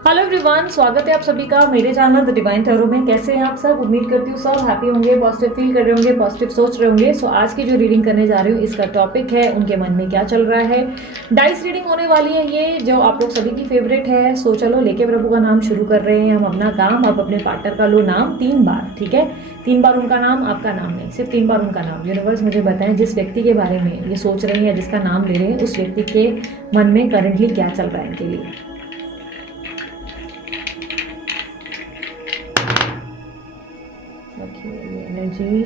Hello everyone, स्वागत है आप सभी का मेरे चैनल द डिवाइन टैरो में। कैसे हैं आप सब? उम्मीद करती हूँ सब हैप्पी होंगे, पॉजिटिव फील कर रहे होंगे, पॉजिटिव सोच रहे होंगे। सो आज की जो रीडिंग करने जा रही हूँ, इसका टॉपिक है उनके मन में क्या चल रहा है। डाइस रीडिंग होने वाली है ये, जो आप लोग सभी की फेवरेट है। सो चलो लेके प्रभु का नाम शुरू कर रहे हैं हम अपना काम। आप अपने पार्टनर का लो नाम 3 बार, ठीक है? 3 बार उनका नाम, आपका नाम नहीं, सिर्फ 3 बार उनका नाम। यूनिवर्स मुझे बताएं जिस व्यक्ति के बारे में ये सोच रहे हैं या जिसका नाम ले रहे हैं, उस व्यक्ति के मन में करंटली क्या चल रहा है इनके लिए। एनर्जी।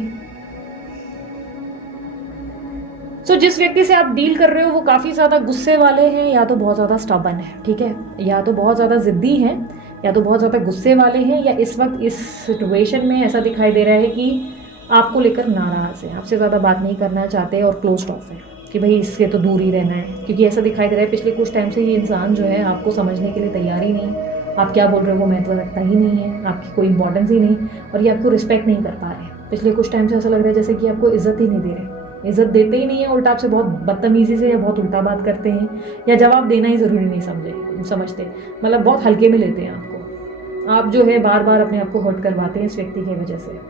सो जिस व्यक्ति से आप डील कर रहे हो वो काफ़ी ज़्यादा गुस्से वाले हैं, या तो बहुत ज़्यादा स्टबर्न है, ठीक है, या तो बहुत ज़्यादा ज़िद्दी हैं, या तो बहुत ज़्यादा गुस्से वाले हैं, या इस वक्त इस सिचुएशन में ऐसा दिखाई दे रहा है कि आपको लेकर नाराज़ है, आपसे ज़्यादा बात नहीं करना चाहते और क्लोज ऑफ है कि भाई इससे तो दूर ही रहना है। क्योंकि ऐसा दिखाई दे रहा है पिछले कुछ टाइम से ये इंसान जो है आपको समझने के लिए तैयार ही नहीं। आप क्या बोल रहे हो वो महत्व रखता ही नहीं है, आपकी कोई इंपॉर्टेंस ही नहीं, और ये आपको रिस्पेक्ट नहीं कर पा रहे। पिछले कुछ टाइम से ऐसा लग रहा है जैसे कि आपको इज्जत ही नहीं दे रहे, इज्जत देते ही नहीं है, उल्टा आपसे बहुत बदतमीजी से या बहुत उल्टा बात करते हैं, या जवाब देना ही ज़रूरी नहीं समझते, मतलब बहुत हल्के में लेते हैं आपको। आप जो है बार बार अपने आप को हर्ट करवाते हैं इस व्यक्ति की वजह से।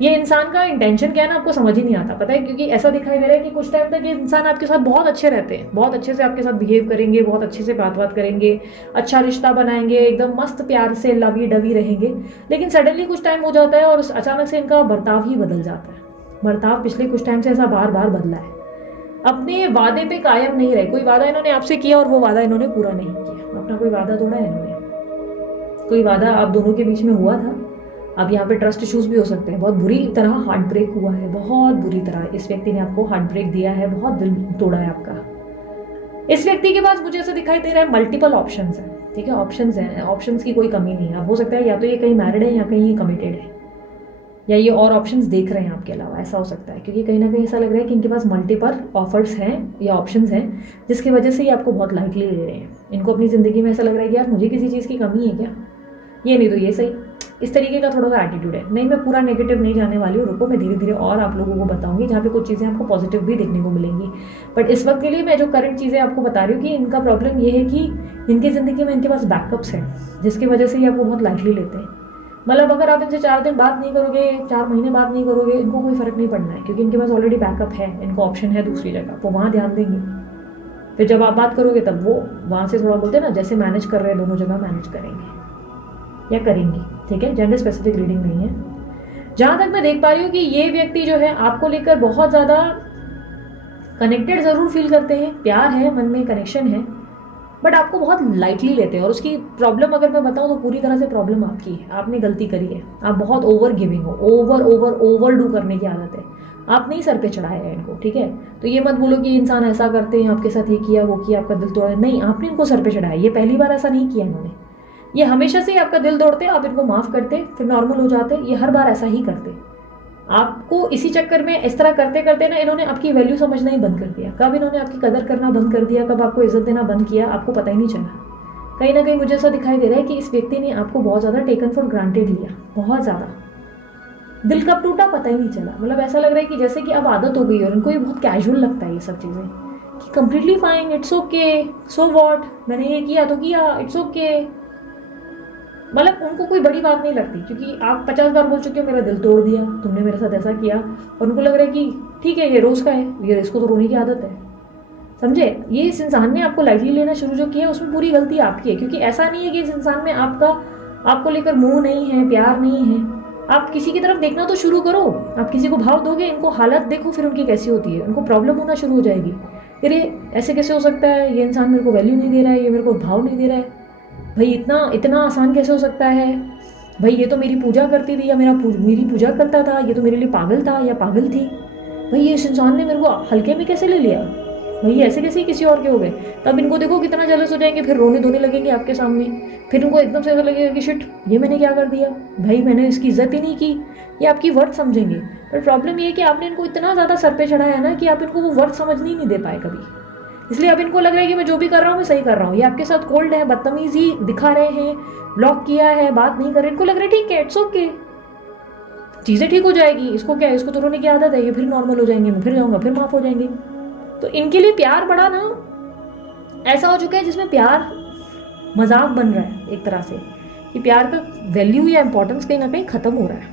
ये इंसान का इंटेंशन क्या है ना, आपको समझ ही नहीं आता, पता है? क्योंकि ऐसा दिखाई दे रहा है कि कुछ टाइम तक ये इंसान आपके साथ बहुत अच्छे रहते हैं, बहुत अच्छे से आपके साथ बिहेव करेंगे, बहुत अच्छे से बात करेंगे, अच्छा रिश्ता बनाएंगे, एकदम मस्त प्यार से लवी डवी रहेंगे। लेकिन सडनली कुछ टाइम हो जाता है और अचानक से इनका बर्ताव ही बदल जाता है। बर्ताव पिछले कुछ टाइम से ऐसा बार बार बदला है। अपने वादे पे कायम नहीं रहे। कोई वादा इन्होंने आपसे किया और वो वादा इन्होंने पूरा नहीं किया। अपना कोई वादा तोड़ा है इन्होंने, कोई वादा आप दोनों के बीच में हुआ था। अब यहाँ पे ट्रस्ट इश्यूज भी हो सकते हैं, बहुत बुरी तरह हार्ट ब्रेक हुआ है, बहुत बुरी तरह इस व्यक्ति ने आपको हार्ट ब्रेक दिया है, बहुत दिल तोड़ा है आपका। इस व्यक्ति के पास मुझे ऐसा दिखाई दे रहा है मल्टीपल ऑप्शंस हैं, ठीक है? ऑप्शंस हैं, ऑप्शंस की कोई कमी नहीं है। अब हो सकता है या तो ये कहीं मैरिड है या कहीं ये कमिटेड है, या ये और ऑप्शंस देख रहे हैं आपके अलावा, ऐसा हो सकता है। क्योंकि कहीं ना कहीं ऐसा लग रहा है कि इनके पास मल्टीपल ऑफर्स हैं या ऑप्शंस हैं, जिसकी वजह से ये आपको बहुत लाइटली ले रहे हैं। इनको अपनी ज़िंदगी में ऐसा लग रहा है कि यार मुझे किसी चीज़ की कमी है क्या, ये नहीं तो ये सही, इस तरीके का थोड़ा सा एटीट्यूड है। नहीं, मैं पूरा नेगेटिव नहीं जाने वाली हूँ, रुको, मैं धीरे धीरे और आप लोगों को बताऊंगी जहाँ पे कुछ चीज़ें आपको पॉजिटिव भी देखने को मिलेंगी। बट इस वक्त के लिए मैं जो करंट चीज़ें आपको बता रही हूँ कि इनका प्रॉब्लम ये है कि इनकी ज़िंदगी में इनके पास बैकअप्स हैं, जिसकी वजह से ये आपको बहुत लाइटली लेते हैं। मतलब अगर आप इनसे 4 दिन बात नहीं करोगे, 4 महीने बात नहीं करोगे, इनको कोई फर्क नहीं पड़ना है, क्योंकि इनके पास ऑलरेडी बैकअप है, इनको ऑप्शन है दूसरी जगह, वो वहाँ ध्यान देंगे। फिर जब आप बात करोगे तब वो वहाँ से थोड़ा बोलते हैं ना, जैसे मैनेज कर रहे हैं दोनों जगह मैनेज करेंगे या करेंगी, ठीक है? जेंडर स्पेसिफिक रीडिंग नहीं है। जहां तक मैं देख पा रही हूँ कि ये व्यक्ति जो है आपको लेकर बहुत ज़्यादा कनेक्टेड ज़रूर फील करते हैं, प्यार है, मन में कनेक्शन है, बट आपको बहुत लाइटली लेते हैं। और उसकी प्रॉब्लम अगर मैं बताऊँ तो पूरी तरह से प्रॉब्लम आपकी है, आपने गलती करी है। आप बहुत ओवर गिविंग हो, ओवर डू करने की आदत है, आप नहीं सर पे चढ़ाया है इनको, ठीक है? तो ये मत बोलो कि इंसान ऐसा करते हैं, आपके साथ ये किया वो किया, आपका दिल तोड़ा। नहीं, आपने इनको सर पे चढ़ाया, ये पहली बार ऐसा नहीं किया इन्होंने। ये हमेशा से आपका दिल तोड़ते, आप इनको माफ़ करते, फिर नॉर्मल हो जाते, ये हर बार ऐसा ही करते। आपको इसी चक्कर में इस तरह करते करते ना इन्होंने आपकी वैल्यू समझना ही बंद कर दिया। कब इन्होंने आपकी कदर करना बंद कर दिया, कब आपको इज्जत देना बंद किया, आपको पता ही नहीं चला। कहीं ना कहीं मुझे ऐसा दिखाई दे रहा है कि इस व्यक्ति ने आपको बहुत ज़्यादा टेकन फॉर ग्रांटेड लिया, बहुत ज़्यादा। दिल कब टूटा पता ही नहीं चला। मतलब ऐसा लग रहा है कि जैसे कि अब आदत हो गई और इनको ये बहुत कैजुअल लगता है ये सब चीज़ें, कि completely fine, it's okay, so what, मैंने ये किया तो किया, इट्स ओके। मतलब उनको कोई बड़ी बात नहीं लगती, क्योंकि आप 50 बार बोल चुके हो मेरा दिल तोड़ दिया, तुमने मेरे साथ ऐसा किया, और उनको लग रहा है कि ठीक है ये रोज़ का है, ये इसको तो रोने की आदत है। समझे? ये इस इंसान ने आपको लाइटली लेना शुरू जो किया उसमें पूरी गलती आपकी है। क्योंकि ऐसा नहीं है कि इस इंसान में आपको लेकर मोह नहीं है, प्यार नहीं है। आप किसी की तरफ देखना तो शुरू करो। आप किसी को भाव दोगे, इनको हालत देखो फिर उनकी कैसी होती है, उनको प्रॉब्लम होना शुरू हो जाएगी। अरे ऐसे कैसे हो सकता है, ये इंसान मेरे को वैल्यू नहीं दे रहा है, ये मेरे को भाव नहीं दे रहा है, भाई इतना इतना आसान कैसे हो सकता है, भाई ये तो मेरी पूजा करती थी या मेरी पूजा करता था, ये तो मेरे लिए पागल था या पागल थी, भाई ये इस इंसान ने मेरे को हल्के में कैसे ले लिया, भाई ऐसे कैसे किसी और के हो गए। तब इनको देखो कितना जेलस हो जाएंगे, फिर रोने धोने लगेंगे आपके सामने। फिर इनको एकदम से ऐसा लगेगा कि शिट, ये मैंने क्या कर दिया, भाई मैंने इसकी इज्जत ही नहीं की। ये आपकी वर्थ समझेंगे, पर प्रॉब्लम ये है कि आपने इनको इतना ज़्यादा सर पे चढ़ाया है ना कि आप इनको वो वर्थ समझने ही नहीं दे पाए कभी। इसलिए अब इनको लग रहा है कि मैं जो भी कर रहा हूँ मैं सही कर रहा हूँ। ये आपके साथ कोल्ड है, बदतमीजी दिखा रहे हैं, ब्लॉक किया है, बात नहीं कर रहे। इनको लग रहा है ठीक है, इट्स ओके, चीज़ें ठीक हो जाएगी, इसको क्या है, इसको तो रोने की आदत है, ये फिर नॉर्मल हो जाएंगे, मैं फिर जाऊँगा, फिर माफ़ हो जाएंगे। तो इनके लिए प्यार बड़ा ना ऐसा हो चुका है जिसमें प्यार मजाक बन रहा है एक तरह से, कि प्यार का वैल्यू या इंपॉर्टेंस कहीं ना कहीं खत्म हो रहा है,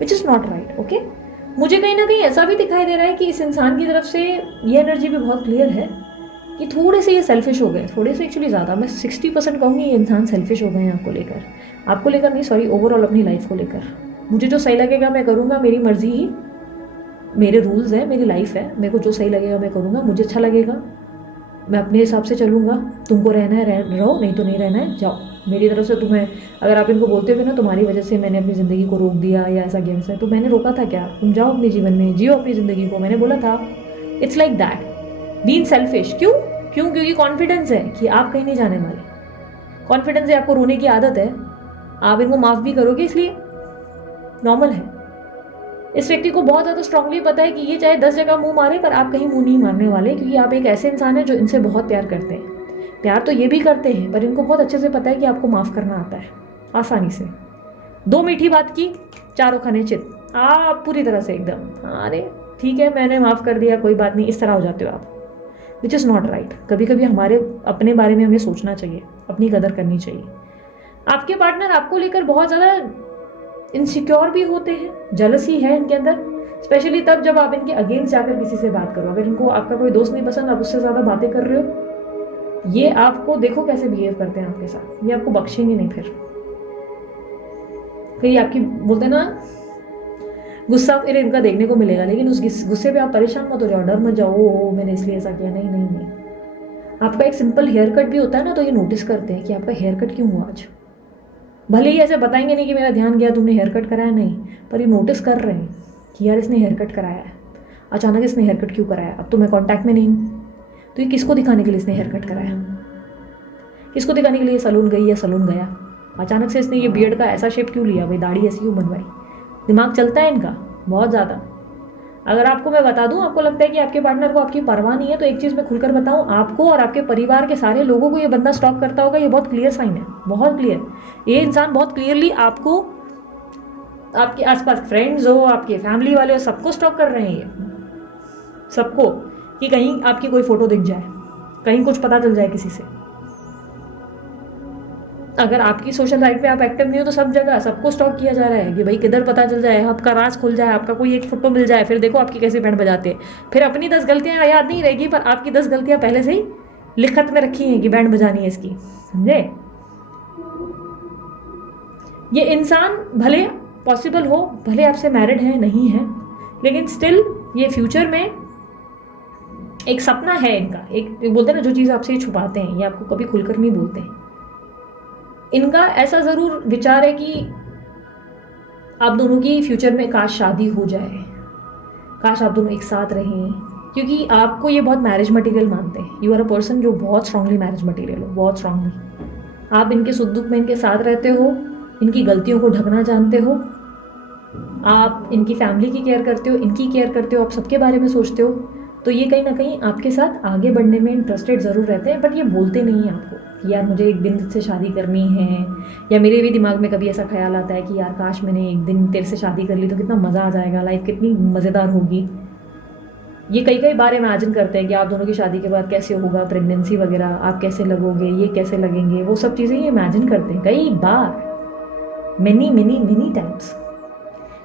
which is not right. Okay, मुझे कहीं ना कहीं ऐसा भी दिखाई दे रहा है कि इस इंसान की तरफ से ये एनर्जी भी बहुत क्लियर है कि थोड़े से ये सेल्फिश हो गए, थोड़े से एक्चुअली ज़्यादा, मैं 60% कहूँगी ये इंसान सेल्फिश हो गए हैं आपको लेकर नहीं, सॉरी, ओवरऑल अपनी लाइफ को लेकर। मुझे जो सही लगेगा मैं करूँगा, मेरी मर्जी ही, मेरे रूल्स हैं, मेरी लाइफ है, मेरे को जो सही लगेगा मैं करूँगा, मुझे अच्छा लगेगा, मैं अपने हिसाब से चलूँगा। तुमको रहना है रहो, नहीं तो नहीं रहना है जाओ। मेरी तरफ से तुम्हें, अगर आप इनको बोलते हो ना तुम्हारी वजह से मैंने अपनी ज़िंदगी को रोक दिया या ऐसा गेम्स है, तो मैंने रोका था क्या? तुम जाओ अपने जीवन में, जियो अपनी ज़िंदगी को, मैंने बोला था। It's like that, being selfish. क्योंकि कॉन्फिडेंस है कि आप कहीं नहीं जाने वाले, कॉन्फिडेंस है, आपको रोने की आदत है, आप इनको माफ़ भी करोगे, इसलिए नॉर्मल है। इस व्यक्ति को बहुत ज़्यादा स्ट्रांगली पता है कि ये चाहे 10 जगह मुंह मारे पर आप कहीं मुंह नहीं मारने वाले, क्योंकि आप एक ऐसे इंसान हैं जो इनसे बहुत प्यार करते हैं। प्यार तो ये भी करते हैं, पर इनको बहुत अच्छे से पता है कि आपको माफ़ करना आता है आसानी से। 2 मीठी बात की, चारों खाने चित, आप पूरी तरह से एकदम, अरे ठीक है मैंने माफ़ कर दिया, कोई बात नहीं, इस तरह हो जाते हो आप, विच इज़ नॉट राइट। कभी कभी हमारे अपने बारे में हमें सोचना चाहिए, अपनी कदर करनी चाहिए। आपके पार्टनर आपको लेकर बहुत ज़्यादा इनसिक्योर भी होते हैं, जलसी है इनके अंदर, स्पेशली तब जब आप इनके अगेंस्ट जाकर किसी से बात करो। अगर इनको आपका कोई दोस्त नहीं पसंद, आप उससे ज़्यादा बातें कर रहे हो, ये आपको देखो कैसे बिहेव करते हैं आपके साथ, ये आपको बख्शेंगे नहीं। फिर आपकी बोलते ना गुस्सा फिर इनका देखने को मिलेगा, लेकिन उस गुस्से पे आप परेशान मत हो जाओ, डर मत जाओ, ओ मैंने इसलिए ऐसा किया, नहीं नहीं नहीं। आपका एक सिंपल हेयर कट भी होता है ना, तो ये नोटिस करते हैं कि आपका हेयर कट क्यों हुआ आज। भले ही ऐसे बताएंगे नहीं कि मेरा ध्यान गया तुमने हेयर कट कराया, नहीं, पर ये नोटिस कर रहे हैं कि यार इसने हेयर कट कराया है, अचानक इसने हेयर कट क्यों कराया, अब तो मैं कांटेक्ट में नहीं हूँ, तो ये किसको दिखाने के लिए इसने हेयर कट कराया, किसको दिखाने के लिए सलून गई या सलून गया, अचानक से इसने ये बियर्ड का ऐसा शेप क्यों लिया, भाई दाढ़ी ऐसी क्यों बनवाई। दिमाग चलता है इनका बहुत ज़्यादा। अगर आपको मैं बता दूं, आपको लगता है कि आपके पार्टनर को आपकी परवाह नहीं है, तो एक चीज़ मैं खुलकर बताऊं, आपको और आपके परिवार के सारे लोगों को ये बंदा स्टॉक करता होगा, ये बहुत क्लियर साइन है, बहुत क्लियर। ये इंसान बहुत क्लियरली आपको, आपके आसपास फ्रेंड्स हो, आपके फैमिली वाले हो, सबको स्टॉक कर रहे हैं ये, सबको, कि कहीं आपकी कोई फोटो दिख जाए, कहीं कुछ पता चल जाए किसी से। अगर आपकी सोशल लाइफ पे आप एक्टिव नहीं हो, तो सब जगह सबको स्टॉक किया जा रहा है कि भाई किधर पता चल जाए, आपका राज खुल जाए, आपका कोई एक फोटो मिल जाए, फिर देखो आपकी कैसे बैंड बजाते हैं। फिर अपनी 10 गलतियां याद नहीं रहेगी, पर आपकी 10 गलतियां पहले से ही लिखत में रखी हैं कि बैंड बजानी है इसकी, समझे। ये इंसान भले पॉसिबल हो, भले आपसे मैरिड है नहीं है, लेकिन स्टिल ये फ्यूचर में एक सपना है इनका, एक बोलते हैं ना जो चीज़ आपसे ये छुपाते हैं, ये आपको कभी खुलकर नहीं बोलते हैं। इनका ऐसा ज़रूर विचार है कि आप दोनों की फ्यूचर में काश शादी हो जाए, काश आप दोनों एक साथ रहें, क्योंकि आपको ये बहुत मैरिज मटेरियल मानते हैं। यू आर अ पर्सन जो बहुत स्ट्रांगली मैरिज मटेरियल हो, बहुत स्ट्रांगली। आप इनके सुख दुख में इनके साथ रहते हो, इनकी गलतियों को ढकना जानते हो, आप इनकी फैमिली की केयर करते हो, इनकी केयर करते हो, आप सबके बारे में सोचते हो, तो ये कहीं ना कहीं आपके साथ आगे बढ़ने में इंटरेस्टेड ज़रूर रहते हैं, बट ये बोलते नहीं हैं आपको कि यार मुझे एक दिन से शादी करनी है, या मेरे भी दिमाग में कभी ऐसा ख्याल आता है कि यार काश मैंने एक दिन तेरे से शादी कर ली तो कितना मज़ा आ जाएगा, लाइफ कितनी मज़ेदार होगी। ये कई कई बार इमेजिन करते हैं कि आप दोनों की शादी के बाद कैसे होगा, प्रेगनेंसी वगैरह, आप कैसे लगोगे, ये कैसे लगेंगे, वो सब चीज़ें ये इमेजिन करते हैं कई बार, मेनी मेनी मेनी टाइम्स।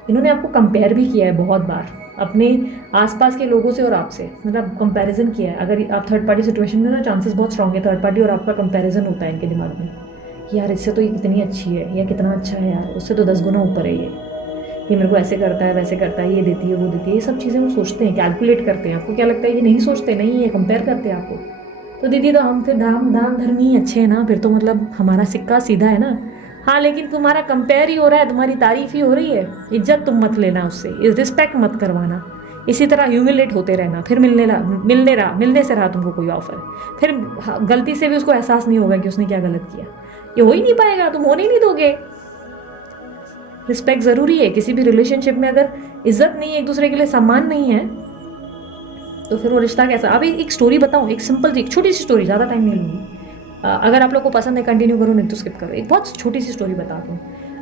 इन्होंने आपको कंपेयर भी किया है बहुत बार अपने आसपास के लोगों से और आपसे, मतलब कंपैरिजन किया है। अगर आप थर्ड पार्टी सिचुएशन में, ना चांसेस बहुत स्ट्रांग है थर्ड पार्टी और आपका कंपैरिजन होता है इनके दिमाग में कि यार इससे तो ये कितनी अच्छी है, या कितना अच्छा है यार, उससे तो 10 गुना ऊपर है ये मेरे को ऐसे करता है वैसे करता है, ये देती है वो देती है, ये सब चीज़ें वो सोचते हैं, कैलकुलेट करते हैं। आपको क्या लगता है ये नहीं सोचते? नहीं, ये कंपेयर करते हैं आपको। तो दीदी तो हम फिर दाम दाम धर्मी ही अच्छे हैं ना, फिर तो मतलब हमारा सिक्का सीधा है ना। हाँ, लेकिन तुम्हारा कंपेयर ही हो रहा है, तुम्हारी तारीफ ही हो रही है, इज्जत तुम मत लेना उससे, रिस्पेक्ट मत करवाना, इसी तरह ह्यूमिलेट होते रहना। फिर मिलने से रहा तुमको कोई ऑफर, फिर गलती से भी उसको एहसास नहीं होगा कि उसने क्या गलत किया, ये हो ही नहीं पाएगा, तुम होने ही नहीं दोगे। रिस्पेक्ट ज़रूरी है किसी भी रिलेशनशिप में। अगर इज्जत नहीं है, एक दूसरे के लिए सम्मान नहीं है, तो फिर वो रिश्ता कैसा। अभी एक स्टोरी बताऊँ, एक सिंपल सी, एक छोटी सी स्टोरी, ज़्यादा टाइम नहीं लूँगी। अगर आप लोग को पसंद है कंटिन्यू करो, नहीं तो स्किप करो। एक बहुत छोटी सी स्टोरी बता दूँ।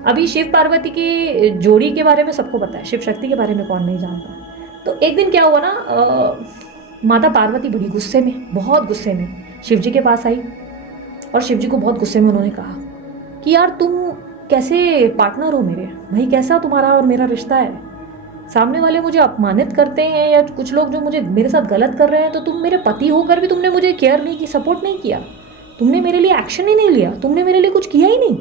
अभी शिव पार्वती की जोड़ी के बारे में सबको पता है, शिव शक्ति के बारे में कौन नहीं जानता। तो एक दिन क्या हुआ ना, माता पार्वती बड़ी गुस्से में, बहुत गुस्से में शिव जी के पास आई और शिव जी को बहुत गुस्से में उन्होंने कहा कि यार तुम कैसे पार्टनर हो मेरे, भाई कैसा तुम्हारा और मेरा रिश्ता है, सामने वाले मुझे अपमानित करते हैं या कुछ लोग जो मुझे मेरे साथ गलत कर रहे हैं, तो तुम मेरे पति होकर भी तुमने मुझे केयर नहीं की, सपोर्ट नहीं किया, तुमने मेरे लिए एक्शन ही नहीं लिया, तुमने मेरे लिए कुछ किया ही नहीं।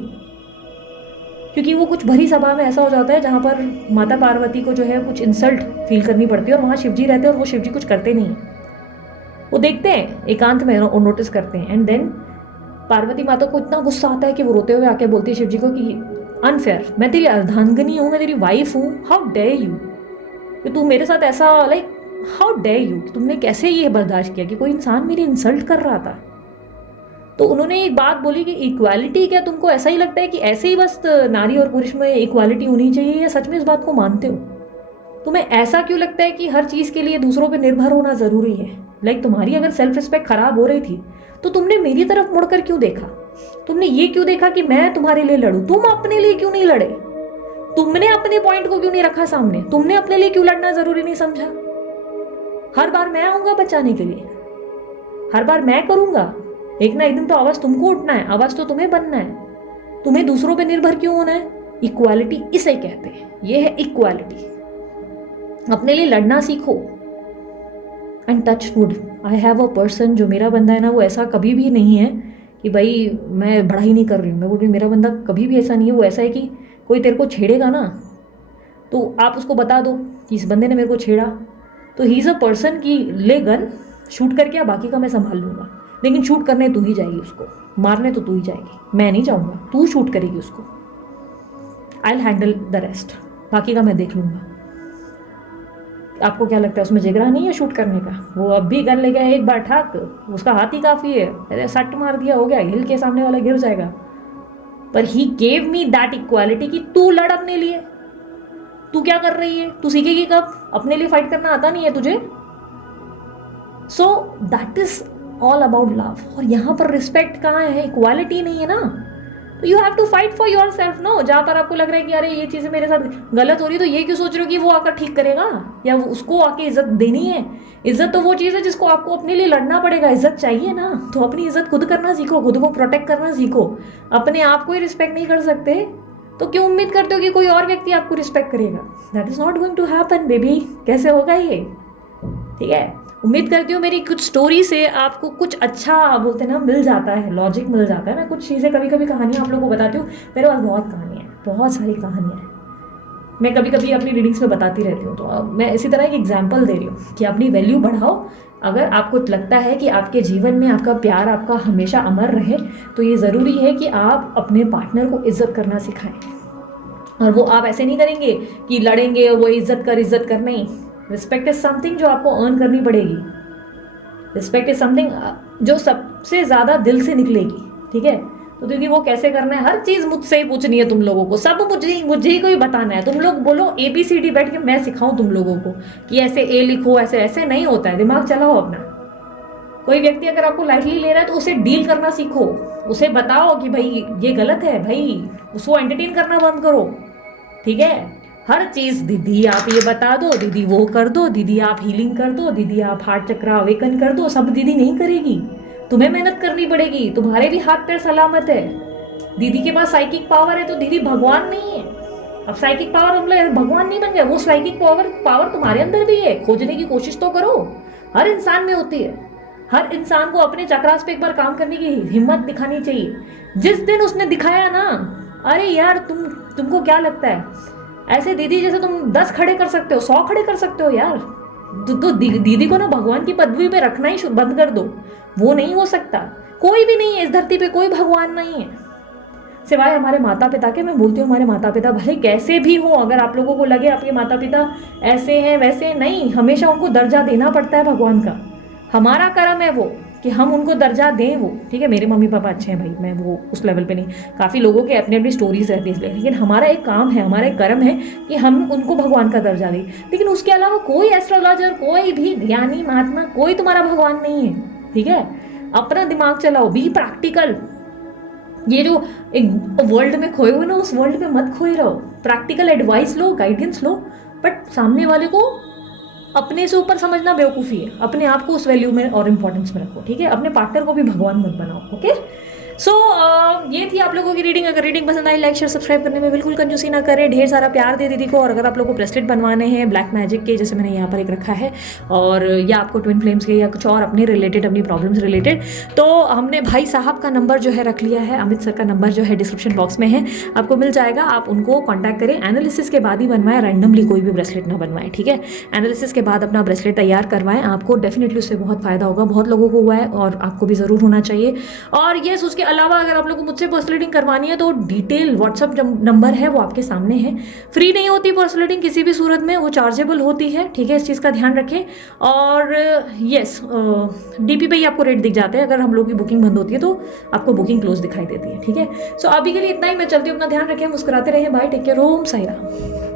क्योंकि वो कुछ भरी सभा में ऐसा हो जाता है जहाँ पर माता पार्वती को जो है कुछ इंसल्ट फील करनी पड़ती है, और वहाँ शिवजी रहते हैं और वो शिवजी कुछ करते नहीं हैं। वो देखते हैं एकांत में और नोटिस करते हैं, एंड देन पार्वती माता को इतना गुस्सा आता है कि वो रोते हुए आके बोलती है शिवजी को कि अनफेयर, मैं तेरी अर्धांगिनी हूँ, मैं तेरी वाइफ हूँ, हाउ डेयर यू कि तू मेरे साथ ऐसा, लाइक हाउ डेयर यू, तुमने कैसे ये बर्दाश्त किया कि कोई इंसान मेरी इंसल्ट कर रहा था। तो उन्होंने एक बात बोली कि इक्वालिटी, क्या तुमको ऐसा ही लगता है कि ऐसे ही बस नारी और पुरुष में इक्वालिटी होनी चाहिए, या सच में इस बात को मानते हो? तुम्हें ऐसा क्यों लगता है कि हर चीज़ के लिए दूसरों पे निर्भर होना ज़रूरी है? लाइक तुम्हारी अगर सेल्फ रिस्पेक्ट खराब हो रही थी तो तुमने मेरी तरफ मुड़कर क्यों देखा? तुमने ये क्यों देखा कि मैं तुम्हारे लिए लड़ूं? तुम अपने लिए क्यों नहीं लड़े? तुमने अपने पॉइंट को क्यों नहीं रखा सामने? तुमने अपने लिए क्यों लड़ना जरूरी नहीं समझा? हर बार मैं आऊंगा बचाने के लिए, हर बार मैं करूंगा, एक ना एक दिन तो आवाज तुमको उठना है, आवाज तो तुम्हें बनना है। तुम्हें दूसरों पे निर्भर क्यों होना है? इक्वालिटी इसे कहते हैं, ये है इक्वालिटी। अपने लिए लड़ना सीखो। And touch wood, I have a person, जो मेरा बंदा है ना, वो ऐसा कभी भी नहीं है कि भाई मैं बढ़ाई नहीं कर रही हूँ, मैं बोल रही हूँ मेरा बंदा कभी भी ऐसा नहीं है। वो ऐसा है कि कोई तेरे को छेड़ेगा ना तो आप उसको बता दो कि इस बंदे ने मेरे को छेड़ा, तो ही इज़ अ पर्सन की ले गन, शूट करके आ, बाकी का मैं संभाल लूँगा, लेकिन शूट करने तू ही जाएगी, उसको मारने तो तू ही जाएगी, मैं नहीं जाऊँगा, तू शूट करेगी उसको, I will handle the rest, बाकी का मैं देख लूँगा। आपको क्या लगता है उसमें जिगरा नहीं है शूट करने का? वो अब भी गन ले गया, एक बार ठाक, उसका हाथ ही काफ़ी है, अरे सट मार दिया हो गया, हिल के सामने वाला गिर जाएगा। पर he gave me that equality कि तू लड़ अपने लिए। तू क्या कर रही है? तू सीखेगी कब? अपने लिए फाइट करना आता नहीं है तुझे? So that is all about love. और यहाँ पर रिस्पेक्ट कहाँ है? इक्वालिटी नहीं है ना, तो you have to fight for yourself. No, जहाँ पर आपको लग रहा है कि अरे ये चीज़ें मेरे साथ गलत हो रही है, तो ये क्यों सोच रहे हो कि वो आकर ठीक करेगा या उसको आके इज्जत देनी है? इज्जत तो वो चीज़ है जिसको आपको अपने लिए लड़ना पड़ेगा। इज्जत चाहिए ना, तो अपनी इज्जत खुद करना सीखो, खुद को प्रोटेक्ट करना सीखो। अपने आप को ही रिस्पेक्ट नहीं कर सकते तो क्यों उम्मीद करते हो कि कोई और व्यक्ति आपको रिस्पेक्ट करेगा? That is not going to happen baby. कैसे होगा ये? ठीक है, उम्मीद करती हूँ मेरी कुछ स्टोरी से आपको कुछ अच्छा बोलते ना मिल जाता है, लॉजिक मिल जाता है। मैं कुछ चीज़ें कभी कभी कहानियाँ आप लोगों को बताती हूँ, मेरे पास बहुत कहानियाँ हैं, बहुत सारी कहानियाँ हैं, मैं कभी कभी अपनी रीडिंग्स में बताती रहती हूँ। तो मैं इसी तरह एक एग्जाम्पल दे रही हूँ कि अपनी वैल्यू बढ़ाओ। अगर आपको लगता है कि आपके जीवन में आपका प्यार आपका हमेशा अमर रहे, तो ये ज़रूरी है कि आप अपने पार्टनर को इज्जत करना सिखाएं। और वो आप ऐसे नहीं करेंगे कि लड़ेंगे और वो इज्जत कर, नहीं। रिस्पेक्ट इज समथिंग जो आपको अर्न करनी पड़ेगी। रिस्पेक्ट इज समथिंग जो सबसे ज़्यादा दिल से निकलेगी, ठीक है? तो क्योंकि वो कैसे करना है, हर चीज़ मुझसे ही पूछनी है तुम लोगों को, सब मुझे ही कोई बताना है। तुम लोग बोलो ABCD बैठ के मैं सिखाऊं तुम लोगों को कि ऐसे A लिखो, ऐसे ऐसे नहीं होता है। दिमाग चलाओ अपना। कोई व्यक्ति अगर आपको लाइटली ले रहा है तो उसे डील करना सीखो, उसे बताओ कि भाई ये गलत है, भाई उसको एंटरटेन करना बंद करो, ठीक है? हर चीज़ दीदी आप ये बता दो, दीदी वो कर दो, दीदी आप हीलिंग कर दो, दीदी आप हार्ट चक्र अवेकन कर दो, सब दीदी नहीं करेगी। तुम्हें मेहनत करनी पड़ेगी, तुम्हारे भी हाथ पैर सलामत है। दीदी के पास साइकिक पावर है तो दीदी भगवान नहीं है। अब साइकिक पावर मतलब भगवान नहीं बन गया, वो साइकिक पावर तुम्हारे अंदर भी है, खोजने की कोशिश तो करो। हर इंसान में होती है। हर इंसान को अपने चक्रास पे एक बार काम करने की हिम्मत दिखानी चाहिए। जिस दिन उसने दिखाया ना, अरे यार तुमको क्या लगता है ऐसे दीदी जैसे तुम 10 खड़े कर सकते हो, 100 खड़े कर सकते हो यार। तो दीदी को ना भगवान की पदवी पे रखना ही बंद कर दो। वो नहीं हो सकता, कोई भी नहीं है इस धरती पे, कोई भगवान नहीं है सिवाय हमारे माता पिता के। मैं बोलती हूँ हमारे माता पिता भले कैसे भी हो, अगर आप लोगों को लगे आपके माता पिता ऐसे हैं वैसे नहीं, हमेशा उनको दर्जा देना पड़ता है भगवान का। हमारा कर्म है वो कि हम उनको दर्जा दें, वो ठीक है। मेरे मम्मी पापा अच्छे हैं भाई, मैं वो उस लेवल पे नहीं, काफ़ी लोगों के अपनी अपनी स्टोरीज रहती है, लेकिन हमारा एक काम है, हमारा एक कर्म है कि हम उनको भगवान का दर्जा दें। लेकिन उसके अलावा कोई एस्ट्रोलॉजर, कोई भी ज्ञानी महात्मा, कोई तुम्हारा भगवान नहीं है, ठीक है? अपना दिमाग चलाओ, बी प्रैक्टिकल। ये जो एक वर्ल्ड में खोए हुए ना, उस वर्ल्ड में मत खोए रहो। Practical advice low, guidance low, but सामने वाले को अपने से ऊपर समझना बेवकूफ़ी है। अपने आप को उस वैल्यू में और इम्पोर्टेंस में रखो, ठीक है? अपने पार्टनर को भी भगवान मत बनाओ, ओके? सो ये थी आप लोगों की रीडिंग। अगर रीडिंग पसंद आई, लाइक शेयर सब्सक्राइब करने में बिल्कुल कंजूसी ना करें, ढेर सारा प्यार दे दीदी को। और अगर आप लोगों को ब्रेसलेट बनवाने हैं ब्लैक मैजिक के, जैसे मैंने यहाँ पर एक रखा है, और या आपको ट्विन फ्लेम्स के या कुछ और अपने रिलेटेड, अपनी प्रॉब्लम्स रिलेटेड, तो हमने भाई साहब का नंबर जो है रख लिया है, अमित सर का नंबर जो है डिस्क्रिप्शन बॉक्स में है, आपको मिल जाएगा। आप उनको कॉन्टैक्ट करें। एनालिसिस के बाद ही बनवाएं, रैंडमली कोई भी ब्रेसलेट ना बनवाएं, ठीक है। एनालिसिस के बाद अपना ब्रेसलेट तैयार करवाएं, आपको डेफिनेटली उससे बहुत फायदा होगा। बहुत लोगों को हुआ है और आपको भी ज़रूर होना चाहिए। और ये उसके अलावा अगर आप लोगों को मुझसे पर्सनलिटिंग करवानी है तो डिटेल व्हाट्सअप नंबर है वो आपके सामने है। फ्री नहीं होती पर्सनलिटिंग किसी भी सूरत में, वो चार्जेबल होती है, ठीक है। इस चीज़ का ध्यान रखें। और यस, डीपी पे ही आपको रेट दिख जाते हैं। अगर हम लोग की बुकिंग बंद होती है तो आपको बुकिंग क्लोज दिखाई देती है, ठीक है। सो अभी के लिए इतना ही, मैं चलती हूँ। अपना ध्यान रखें, मुस्कुराते रहें। बाय, टेक केयर, ओम साई राम।